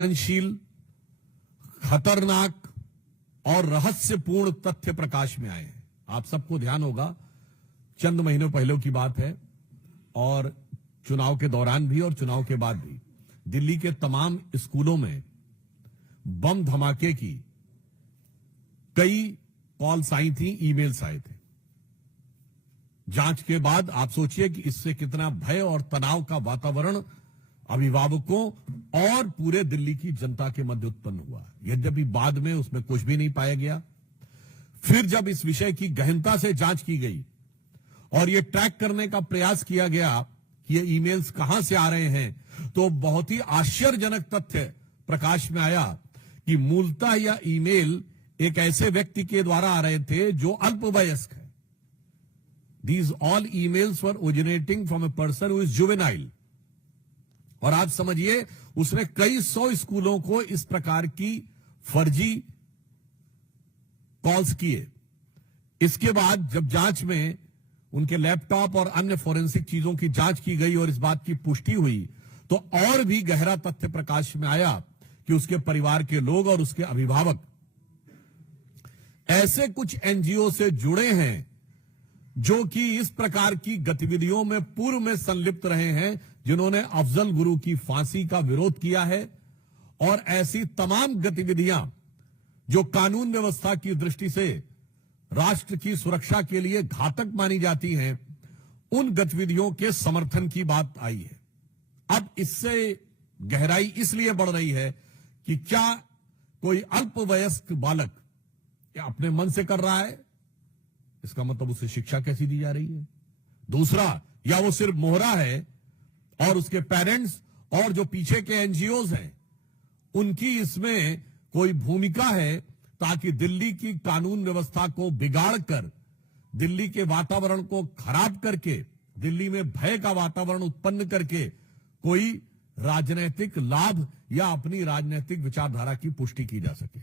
संवेदनशील, खतरनाक और रहस्यपूर्ण तथ्य प्रकाश में आए हैं। आप सबको ध्यान होगा, चंद महीनों पहले की बात है और चुनाव के दौरान भी और चुनाव के बाद भी दिल्ली के तमाम स्कूलों में बम धमाके की कई कॉल्स आई थी, ईमेल्स आए थे। जांच के बाद आप सोचिए कि इससे कितना भय और तनाव का वातावरण अभिभावकों और पूरे दिल्ली की जनता के मध्य उत्पन्न हुआ। यद्यपि बाद में उसमें कुछ भी नहीं पाया गया। फिर जब इस विषय की गहनता से जांच की गई और यह ट्रैक करने का प्रयास किया गया कि ये ईमेल्स कहां से आ रहे हैं, तो बहुत ही आश्चर्यजनक तथ्य प्रकाश में आया कि मूलतः यह ईमेल एक ऐसे व्यक्ति के द्वारा आ रहे थे जो अल्पवयस्क है। These all emails were originating from a person who is juvenile. और आप समझिए, उसने कई 100 स्कूलों को इस प्रकार की फर्जी कॉल्स किए। इसके बाद जब जांच में उनके लैपटॉप और अन्य फोरेंसिक चीजों की जांच की गई और इस बात की पुष्टि हुई, तो और भी गहरा तथ्य प्रकाश में आया कि उसके परिवार के लोग और उसके अभिभावक ऐसे कुछ एनजीओ से जुड़े हैं जो कि इस प्रकार की गतिविधियों में पूर्व में संलिप्त रहे हैं, जिन्होंने अफजल गुरु की फांसी का विरोध किया है। और ऐसी तमाम गतिविधियां जो कानून व्यवस्था की दृष्टि से राष्ट्र की सुरक्षा के लिए घातक मानी जाती हैं, उन गतिविधियों के समर्थन की बात आई है। अब इससे गहराई इसलिए बढ़ रही है कि क्या कोई अल्पवयस्क बालक अपने मन से कर रहा है, इसका मतलब उसे शिक्षा कैसी दी जा रही है। दूसरा, या वो सिर्फ मोहरा है और उसके पेरेंट्स और जो पीछे के एनजीओज हैं उनकी इसमें कोई भूमिका है, ताकि दिल्ली की कानून व्यवस्था को बिगाड़कर, दिल्ली के वातावरण को खराब करके, दिल्ली में भय का वातावरण उत्पन्न करके कोई राजनीतिक लाभ या अपनी राजनीतिक विचारधारा की पुष्टि की जा सके।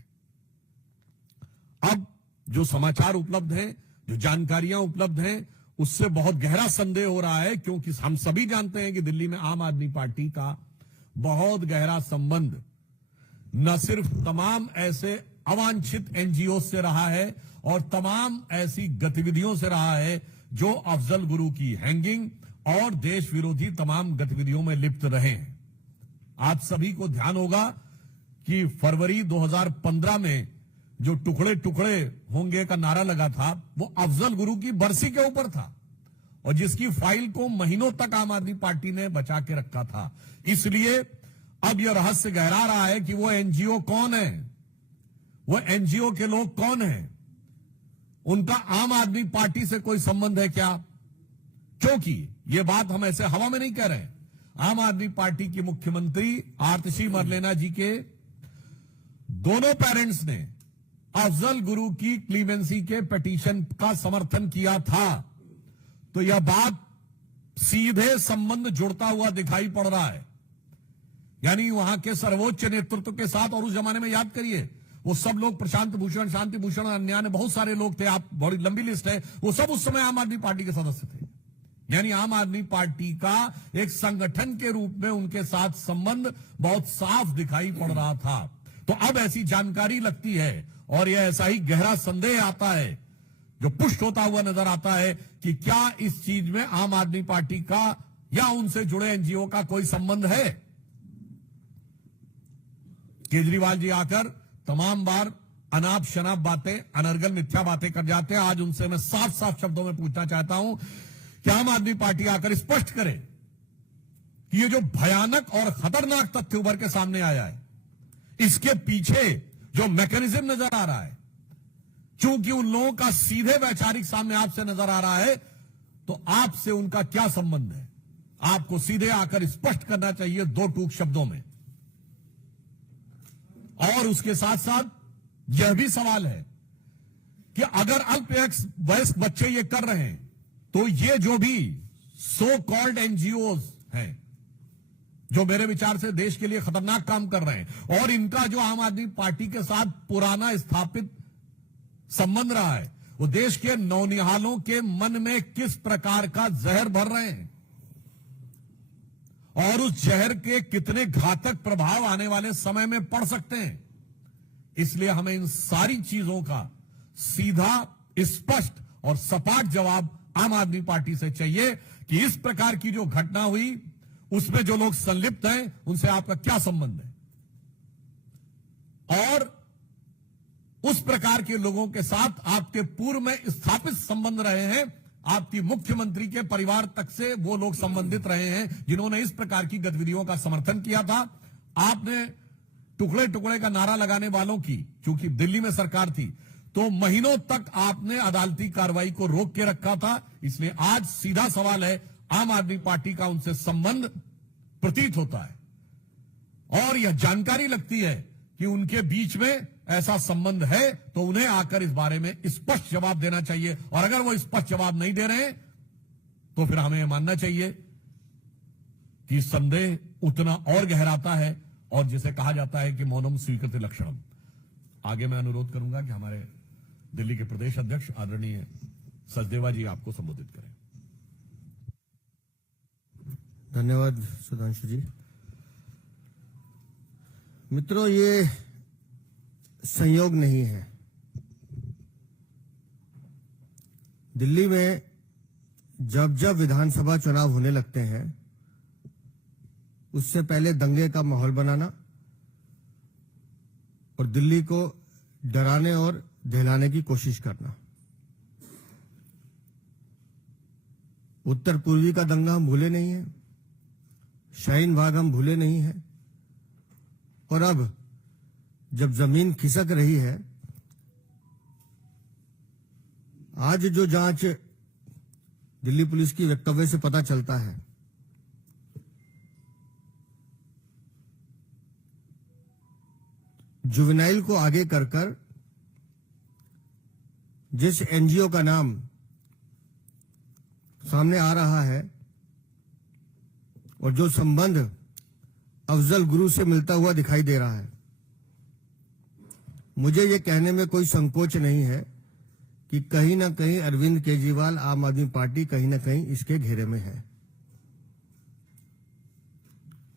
अब जो समाचार उपलब्ध हैं, जो जानकारियां उपलब्ध हैं, उससे बहुत गहरा संदेह हो रहा है, क्योंकि हम सभी जानते हैं कि दिल्ली में आम आदमी पार्टी का बहुत गहरा संबंध न सिर्फ तमाम ऐसे अवांछित एनजीओ से रहा है और तमाम ऐसी गतिविधियों से रहा है जो अफजल गुरु की हैंगिंग और देश विरोधी तमाम गतिविधियों में लिप्त रहे हैं। आप सभी को ध्यान होगा कि फरवरी 2015 में जो टुकड़े टुकड़े होंगे का नारा लगा था, वो अफजल गुरु की बरसी के ऊपर था और जिसकी फाइल को महीनों तक आम आदमी पार्टी ने बचा के रखा था। इसलिए अब यह रहस्य गहरा रहा है कि वो एनजीओ कौन है, वो एनजीओ के लोग कौन हैं, उनका आम आदमी पार्टी से कोई संबंध है क्या। क्योंकि ये बात हम ऐसे हवा में नहीं कह रहे हैं। आम आदमी पार्टी की मुख्यमंत्री आतिशी मरलेना जी के दोनों पेरेंट्स ने अफजल गुरु की क्लीमेंसी के पिटीशन का समर्थन किया था, तो यह बात सीधे संबंध जुड़ता हुआ दिखाई पड़ रहा है। यानी वहां के सर्वोच्च नेतृत्व के साथ, और उस जमाने में याद करिए वो सब लोग, प्रशांत भूषण, शांति भूषण, अन्य बहुत सारे लोग थे, आप बड़ी लंबी लिस्ट है, वो सब उस समय आम आदमी पार्टी के सदस्य थे। यानी आम आदमी पार्टी का एक संगठन के रूप में उनके साथ संबंध बहुत साफ दिखाई पड़ रहा था। तो अब ऐसी जानकारी लगती है और यह ऐसा ही गहरा संदेह आता है, जो पुष्ट होता हुआ नजर आता है कि क्या इस चीज में आम आदमी पार्टी का या उनसे जुड़े एनजीओ का कोई संबंध है। केजरीवाल जी आकर तमाम बार अनाप शनाप बातें, अनर्गल मिथ्या बातें कर जाते हैं। आज उनसे मैं साफ साफ शब्दों में पूछना चाहता हूं कि आम आदमी पार्टी आकर स्पष्ट करे कि ये जो भयानक और खतरनाक तथ्य उभर के सामने आया है, इसके पीछे जो मैकेनिज्म नजर आ रहा है, चूंकि उन लोगों का सीधे वैचारिक सामने आपसे नजर आ रहा है, तो आपसे उनका क्या संबंध है, आपको सीधे आकर स्पष्ट करना चाहिए दो टूक शब्दों में। और उसके साथ साथ यह भी सवाल है कि अगर अल्पवयस्क बच्चे ये कर रहे हैं, तो ये जो भी सो कॉल्ड एनजीओज हैं, जो मेरे विचार से देश के लिए खतरनाक काम कर रहे हैं, और इनका जो आम आदमी पार्टी के साथ पुराना स्थापित संबंध रहा है, वो देश के नौनिहालों के मन में किस प्रकार का जहर भर रहे हैं और उस जहर के कितने घातक प्रभाव आने वाले समय में पड़ सकते हैं। इसलिए हमें इन सारी चीजों का सीधा, स्पष्ट और सपाट जवाब आम आदमी पार्टी से चाहिए कि इस प्रकार की जो घटना हुई उसमें जो लोग संलिप्त हैं उनसे आपका क्या संबंध है, और उस प्रकार के लोगों के साथ आपके पूर्व में स्थापित संबंध रहे हैं, आपकी मुख्यमंत्री के परिवार तक से वो लोग संबंधित रहे हैं जिन्होंने इस प्रकार की गतिविधियों का समर्थन किया था। आपने टुकड़े टुकड़े का नारा लगाने वालों की, क्योंकि दिल्ली में सरकार थी, तो महीनों तक आपने अदालती कार्रवाई को रोक के रखा था। इसलिए आज सीधा सवाल है, आम आदमी पार्टी का उनसे संबंध प्रतीत होता है और यह जानकारी लगती है कि उनके बीच में ऐसा संबंध है, तो उन्हें आकर इस बारे में स्पष्ट जवाब देना चाहिए। और अगर वो स्पष्ट जवाब नहीं दे रहे हैं तो फिर हमें मानना चाहिए कि संदेह उतना और गहराता है, और जिसे कहा जाता है कि मौनम स्वीकृत लक्षणम। आगे मैं अनुरोध करूंगा कि हमारे दिल्ली के प्रदेश अध्यक्ष आदरणीय सचदेवा जी आपको संबोधित करें। धन्यवाद सुधांशु जी। मित्रों, ये संयोग नहीं है। दिल्ली में जब जब विधानसभा चुनाव होने लगते हैं उससे पहले दंगे का माहौल बनाना और दिल्ली को डराने और दहलाने की कोशिश करना। उत्तर पूर्वी का दंगा हम भूले नहीं हैं, शाहीन बाग हम भूले नहीं हैं, और अब जब जमीन खिसक रही है, आज जो जांच दिल्ली पुलिस की वक्तव्य से पता चलता है, जुवेनाइल को आगे कर जिस एनजीओ का नाम सामने आ रहा है और जो संबंध अफजल गुरु से मिलता हुआ दिखाई दे रहा है, मुझे ये कहने में कोई संकोच नहीं है कि कहीं ना कहीं अरविंद केजरीवाल, आम आदमी पार्टी कहीं ना कहीं इसके घेरे में है,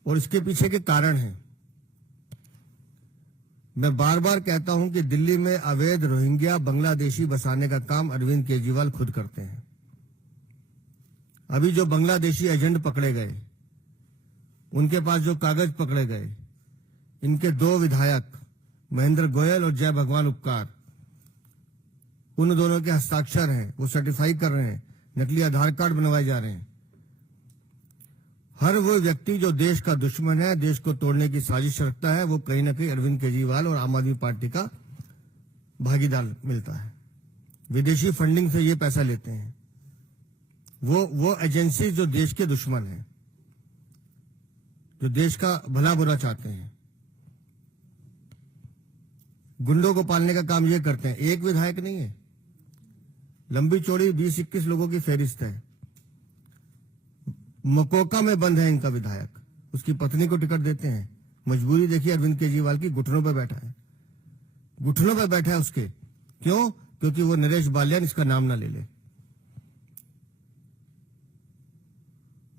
और इसके पीछे के कारण हैं। मैं बार बार कहता हूं कि दिल्ली में अवैध रोहिंग्या बांग्लादेशी बसाने का काम अरविंद केजरीवाल खुद करते हैं। अभी जो बांग्लादेशी एजेंट पकड़े गए, उनके पास जो कागज पकड़े गए, इनके 2 विधायक महेंद्र गोयल और जय भगवान उपकार, उन दोनों के हस्ताक्षर हैं, वो सर्टिफाई कर रहे हैं, नकली आधार कार्ड बनवाए जा रहे हैं। हर वो व्यक्ति जो देश का दुश्मन है, देश को तोड़ने की साजिश रखता है, वो कहीं ना कहीं अरविंद केजरीवाल और आम आदमी पार्टी का भागीदार मिलता है। विदेशी फंडिंग से ये पैसा लेते हैं वो एजेंसी जो देश के दुश्मन है, जो देश का भला बुरा चाहते हैं, गुंडों को पालने का काम ये करते हैं। एक विधायक नहीं है, लंबी चौड़ी 20-21 लोगों की फेरिस्त है। मकोका में बंद है इनका विधायक, उसकी पत्नी को टिकट देते हैं। मजबूरी देखिए अरविंद केजरीवाल की, घुटनों पर बैठा है, घुटनों पर बैठा है उसके। क्यों? क्योंकि वो नरेश बालियान इसका नाम ना ले ले।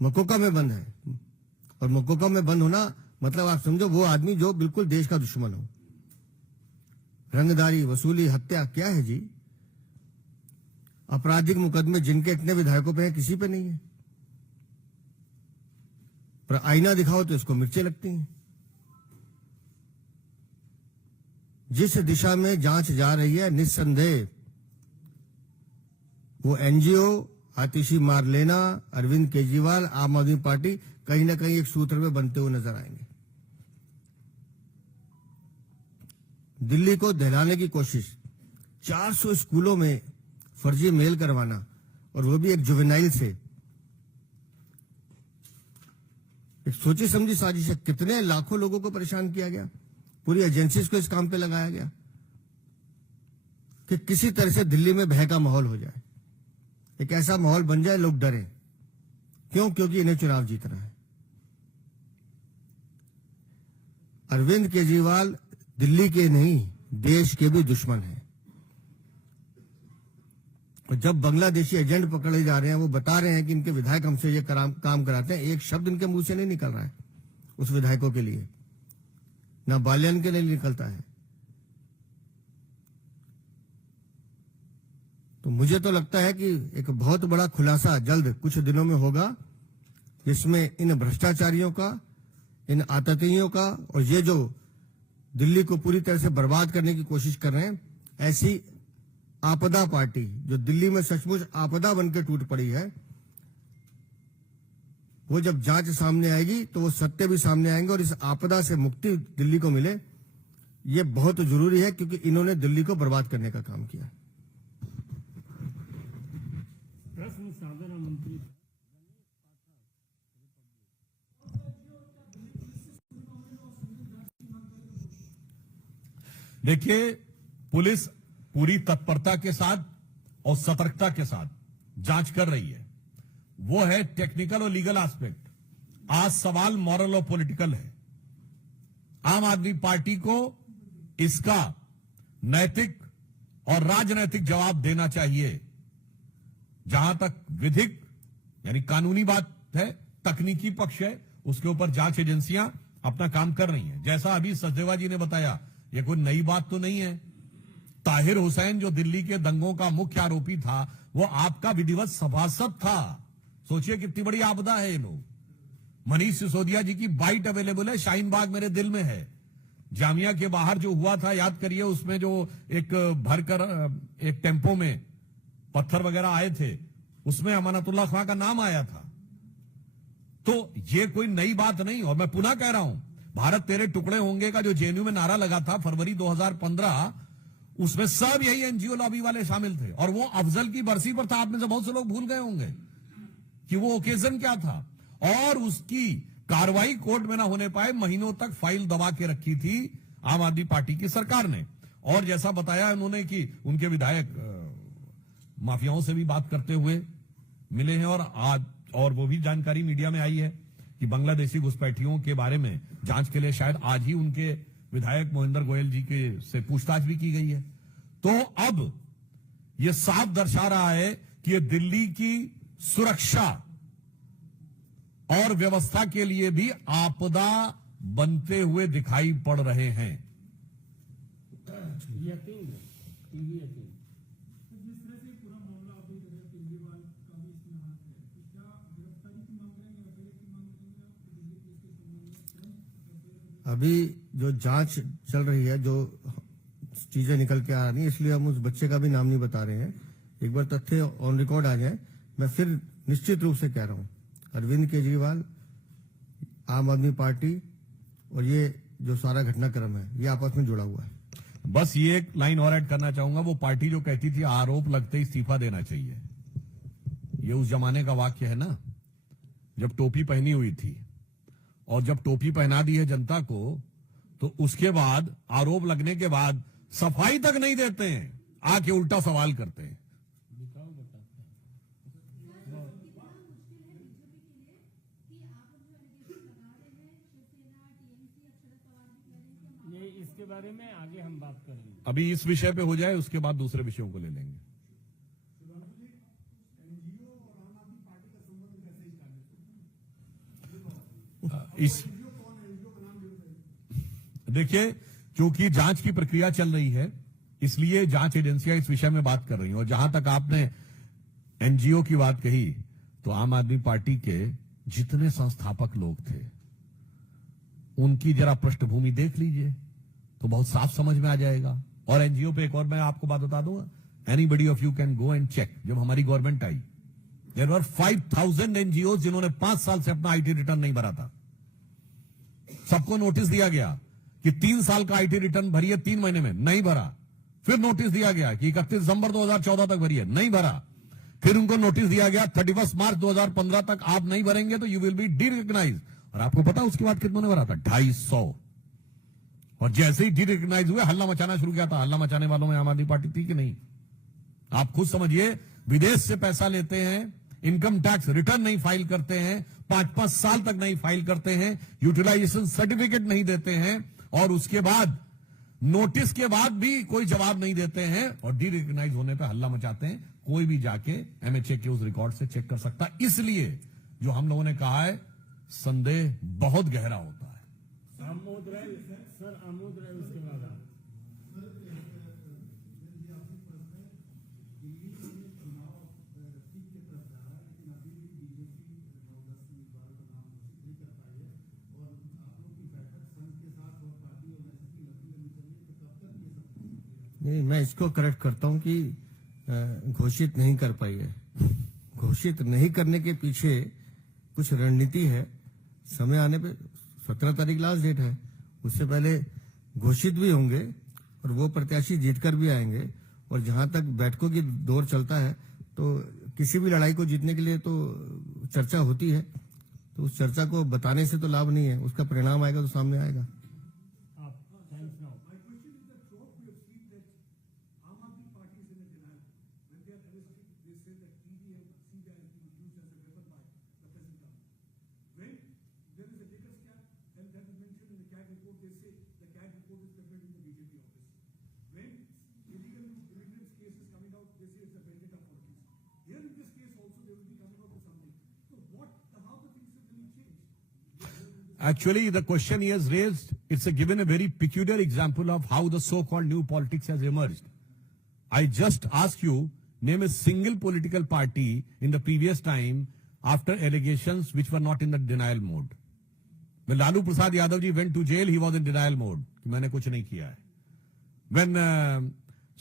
मकोका में बंद है, और मकोका में बंद होना मतलब आप समझो वो आदमी जो बिल्कुल देश का दुश्मन हो। रंगदारी, वसूली, हत्या, क्या है जी? आपराधिक मुकदमे जिनके इतने विधायकों पे हैं, किसी पे नहीं है। पर आईना दिखाओ तो इसको मिर्चें लगती हैं। जिस दिशा में जांच जा रही है, निस्संदेह वो एनजीओ, आतिशी मार लेना, अरविंद केजरीवाल, आम आदमी पार्टी कहीं ना कहीं एक सूत्र में बनते हुए नजर आएंगे। दिल्ली को दहलाने की कोशिश, 400 स्कूलों में फर्जी मेल करवाना, और वो भी एक जुवेनाइल से, एक सोची समझी साजिश है। कितने लाखों लोगों को परेशान किया गया, पूरी एजेंसीज को इस काम पे लगाया गया कि किसी तरह से दिल्ली में भय का माहौल हो जाए, एक ऐसा माहौल बन जाए लोग डरें। क्यों? क्योंकि इन्हें चुनाव जीतना है। अरविंद केजरीवाल दिल्ली के नहीं, देश के भी दुश्मन हैं। और जब बांग्लादेशी एजेंट पकड़े जा रहे हैं, वो बता रहे हैं कि इनके विधायक हमसे ये काम कराते हैं, एक शब्द इनके मुंह से नहीं निकल रहा है उस विधायकों के लिए, ना बाल्यान के लिए निकलता है। तो मुझे तो लगता है कि एक बहुत बड़ा खुलासा जल्द कुछ दिनों में होगा, जिसमें इन भ्रष्टाचारियों का, इन आततियों का, और ये जो दिल्ली को पूरी तरह से बर्बाद करने की कोशिश कर रहे हैं, ऐसी आपदा पार्टी जो दिल्ली में सचमुच आपदा बनकर टूट पड़ी है, वो जब जांच सामने आएगी तो वो सत्य भी सामने आएंगे और इस आपदा से मुक्ति दिल्ली को मिले, ये बहुत जरूरी है, क्योंकि इन्होंने दिल्ली को बर्बाद करने का काम किया। प्रश्न साधना मंत्री देखिए, पुलिस पूरी तत्परता के साथ और सतर्कता के साथ जांच कर रही है। वो है टेक्निकल और लीगल एस्पेक्ट। आज सवाल मॉरल और पॉलिटिकल है। आम आदमी पार्टी को इसका नैतिक और राजनैतिक जवाब देना चाहिए। जहां तक विधिक यानी कानूनी बात है, तकनीकी पक्ष है, उसके ऊपर जांच एजेंसियां अपना काम कर रही हैं। जैसा अभी सचदेवा जी ने बताया, यह कोई नई बात तो नहीं है। ताहिर हुसैन जो दिल्ली के दंगों का मुख्य आरोपी था, वो आपका विधिवत सभासद था। सोचिए कितनी बड़ी आपदा है ये लोग। मनीष सिसोदिया जी की बाइट अवेलेबल है, शाहीन बाग मेरे दिल में है। जामिया के बाहर जो हुआ था, याद करिए, उसमें जो एक भरकर एक टेम्पो में पत्थर वगैरह आए थे, उसमें अमानतुल्लाह खां का नाम आया था। तो ये कोई नई बात नहीं। और मैं पुनः कह रहा हूं, भारत तेरे टुकड़े होंगे का जो जेएनयू में नारा लगा था फरवरी 2015, उसमें सब यही एनजीओ लॉबी वाले शामिल थे। और वो अफजल की बरसी पर था। आप में से बहुत से लोग भूल गए होंगे कि वो ओकेजन क्या था। और उसकी कार्रवाई कोर्ट में ना होने पाए, महीनों तक फाइल दबा के रखी थी आम आदमी पार्टी की सरकार ने। और जैसा बताया उन्होंने कि उनके विधायक माफियाओं से भी बात करते हुए मिले हैं। और वो भी जानकारी मीडिया में आई है कि बांग्लादेशी घुसपैठियों के बारे में जांच के लिए शायद आज ही उनके विधायक मोहिंदर गोयल जी के से पूछताछ भी की गई है। तो अब यह साफ दर्शा रहा है कि ये दिल्ली की सुरक्षा और व्यवस्था के लिए भी आपदा बनते हुए दिखाई पड़ रहे हैं। यकीन है, टीवी यकीन। जिस तरह से पूरा मामला अभी केजरीवाल का भी इसमें हाथ है, तो क्या गिरफ्तारी की मांग करेंगे, अकेले की मांग करेंगे आप दिल्ली पुलिस के संबंध में? अभी जो जांच चल रही है, जो चीजें निकल के आ रही है, इसलिए हम उस बच्चे का भी नाम नहीं बता रहे हैं। एक बार तथ्य ऑन रिकॉर्ड आ जाए, मैं फिर निश्चित रूप से कह रहा हूं, अरविंद केजरीवाल, आम आदमी पार्टी और ये जो सारा घटनाक्रम है, ये आपस में जुड़ा हुआ है। बस ये एक लाइन और ऐड करना चाहूंगा। वो पार्टी जो कहती थी आरोप लगते ही इस्तीफा देना चाहिए, ये उस जमाने का वाक्य है ना, जब टोपी पहनी हुई थी। और जब टोपी पहना दी है जनता को, तो उसके बाद आरोप लगने के बाद सफाई तक नहीं देते हैं, आके उल्टा सवाल करते हैं। दिखाओ बताते हैं। ये इसके बारे में आगे हम बात करेंगे। अभी इस विषय पे हो जाए, उसके बाद दूसरे विषयों को ले लेंगे। इस देखिए, क्योंकि जांच की प्रक्रिया चल रही है, इसलिए जांच एजेंसियां इस विषय में बात कर रही हैं। और जहां तक आपने एनजीओ की बात कही, तो आम आदमी पार्टी के जितने संस्थापक लोग थे, उनकी जरा पृष्ठभूमि देख लीजिए तो बहुत साफ समझ में आ जाएगा। और एनजीओ पे एक और मैं आपको बात बता दूंगा, anybody of you can go and check. जब हमारी गवर्नमेंट आई, देयर वर 5000 एनजीओ जिन्होंने 5 साल से अपना आईटी रिटर्न नहीं भरा था। सबको नोटिस दिया गया कि 3 साल का आईटी रिटर्न भरिए, 3 महीने में नहीं भरा। फिर नोटिस दिया गया कि 31 दिसंबर 2014 तक भरिए, नहीं भरा। फिर उनको नोटिस दिया गया 31 मार्च 2015 तक आप नहीं भरेंगे तो यू विल बी डी-रिकग्नाइज्ड। और आपको पता उसके बाद कितनों ने भरा था? 250। और जैसे ही डी-रिकग्नाइज हुए, हल्ला मचाना शुरू किया था। हल्ला मचाने वालों में आम आदमी पार्टी थी कि नहीं? आप खुद समझिए, विदेश से पैसा लेते हैं, इनकम टैक्स रिटर्न नहीं फाइल करते हैं, 5-5 साल तक नहीं फाइल करते हैं, यूटिलाइजेशन सर्टिफिकेट नहीं देते हैं, और उसके बाद नोटिस के बाद भी कोई जवाब नहीं देते हैं और डी रिकॉग्नाइज होने पे हल्ला मचाते हैं। कोई भी जाके एमएचए के उस रिकॉर्ड से चेक कर सकता है। इसलिए जो हम लोगों ने कहा है, संदेह बहुत गहरा होता है। आमोद राय सर, आमोद राय उसके बाद आप। नहीं, मैं इसको करेक्ट करता हूं कि घोषित नहीं कर पाई है। घोषित नहीं करने के पीछे कुछ रणनीति है। समय आने पे 17 तारीख लास्ट डेट है, उससे पहले घोषित भी होंगे और वो प्रत्याशी जीतकर भी आएंगे। और जहां तक बैठकों की दौर चलता है, तो किसी भी लड़ाई को जीतने के लिए तो चर्चा होती है। तो उस चर्चा को बताने से तो लाभ नहीं है, उसका परिणाम आएगा तो सामने आएगा। आप thanks now. My question is that throughout we have seen that Aam Aadmi Party is in a denial. When they are arrested, they say that ED and CBI has been used as a weapon by the present government. When there is a liquor scam, and that is mentioned in the CAG report, they say the CAG report is prepared in the BJP office. When illegal immigrants case is coming out, they say it's a vendetta politics. Here in this case also they will be coming out with something. So how the things have really changed? Actually, the question he has raised, it's given a very peculiar example of how the so-called new politics has emerged. I just ask you, name a single political party in the previous time after allegations which were not in the denial mode. When Lalu Prasad Yadav ji went to jail, he was in denial mode. कि मैंने कुछ नहीं किया है. When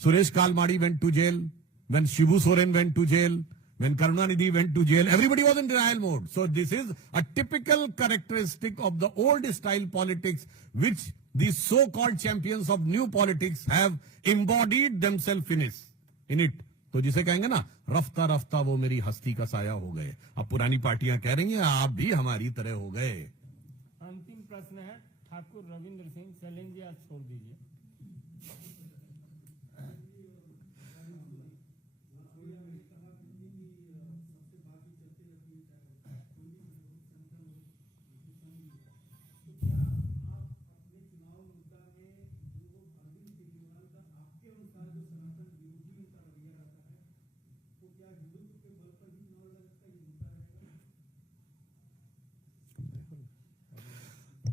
Suresh Kalmadi went to jail, when Shibu Soren went to jail, when Karunanidhi went to jail, everybody was in denial mode. So this is a typical characteristic of the old style politics which these so-called champions of new politics have embodied themselves in it. तो जिसे कहेंगे ना, रफ्ता रफ्ता वो मेरी हस्ती का साया हो गए। अब पुरानी पार्टियां कह रही हैं आप भी हमारी तरह हो गए। अंतिम प्रश्न है ठाकुर रविंद्र सिंह, चैलेंज आज छोड़ दीजिए।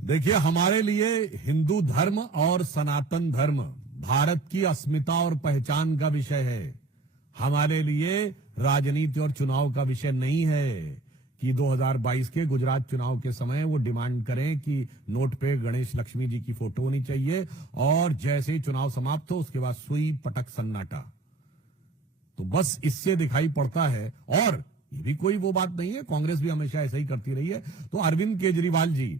देखिए, हमारे लिए हिंदू धर्म और सनातन धर्म भारत की अस्मिता और पहचान का विषय है। हमारे लिए राजनीति और चुनाव का विषय नहीं है कि 2022 के गुजरात चुनाव के समय वो डिमांड करें कि नोट पे गणेश लक्ष्मी जी की फोटो होनी चाहिए और जैसे ही चुनाव समाप्त हो उसके बाद सुई पटक सन्नाटा। तो बस इससे दिखाई पड़ता है, और ये भी कोई वो बात नहीं है, कांग्रेस भी हमेशा ऐसा ही करती रही है। तो अरविंद केजरीवाल जी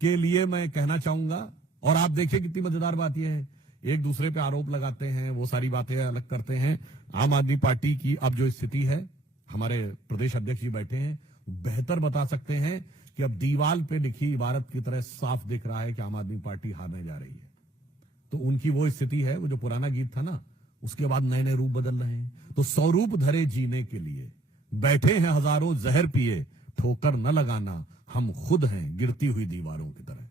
के लिए मैं कहना चाहूंगा, और आप देखिए कितनी मजेदार बात यह है, एक दूसरे पे आरोप लगाते हैं, वो सारी बातें अलग करते हैं। आम आदमी पार्टी की अब जो स्थिति है, हमारे प्रदेश अध्यक्ष जी बैठे हैं, बेहतर बता सकते हैं कि अब दीवार पे लिखी इबारत की तरह साफ दिख रहा है कि आम आदमी पार्टी हारने जा रही है। तो उनकी वो स्थिति है, वो जो पुराना गीत था ना, उसके बाद नए नए रूप बदल रहे हैं। तो स्वरूप धरे जीने के लिए बैठे हैं हजारों जहर पिए, ठोकर न लगाना हम खुद हैं गिरती हुई दीवारों की तरह।